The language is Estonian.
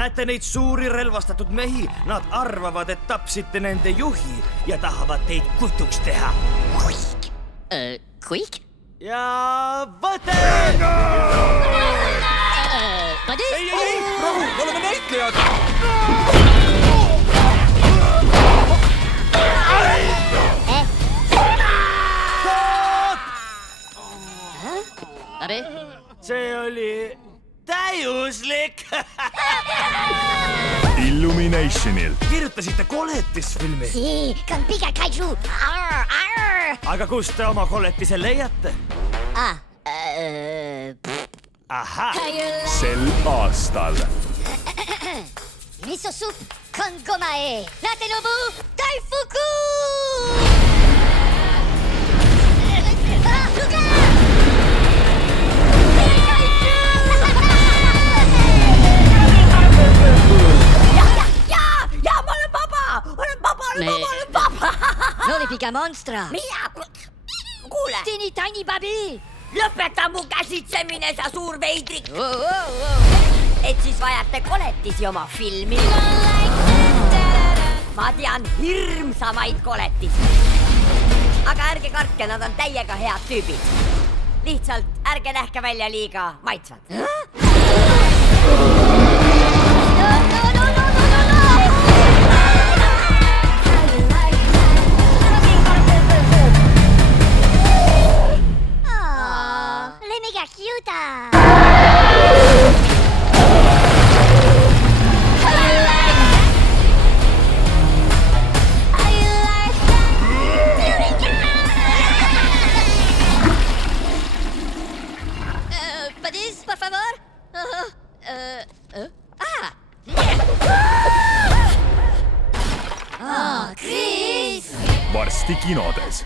Näete neid suuri relvastatud mehi? Nad arvavad, et tapsite nende juhi ja tahavad teid kutuks teha. Quick? Ja võte! Ei, rahu, oleme näitlejad! See oli täiuslik! Illuminationil. Kirjutasite koletisfilmi. Si, con pica kaiju. Aga kust te oma koletise leiate? Ahah! Sel aastal. Miso soup con gomae. Natenobu Daifuku! Pica monstra! Mida? Kuule! Tini tiny babi! Lõpeta mu käsitsemine, sa suur veidrik! Et siis vajate koletisi oma filmi. Ma tean hirmsamaid koletisi. Aga ärge kartke, nad on täiega head tüübid. Lihtsalt ärge nähke välja liiga maitsvad. Badis, por favor. Chris! Varsti kinodes.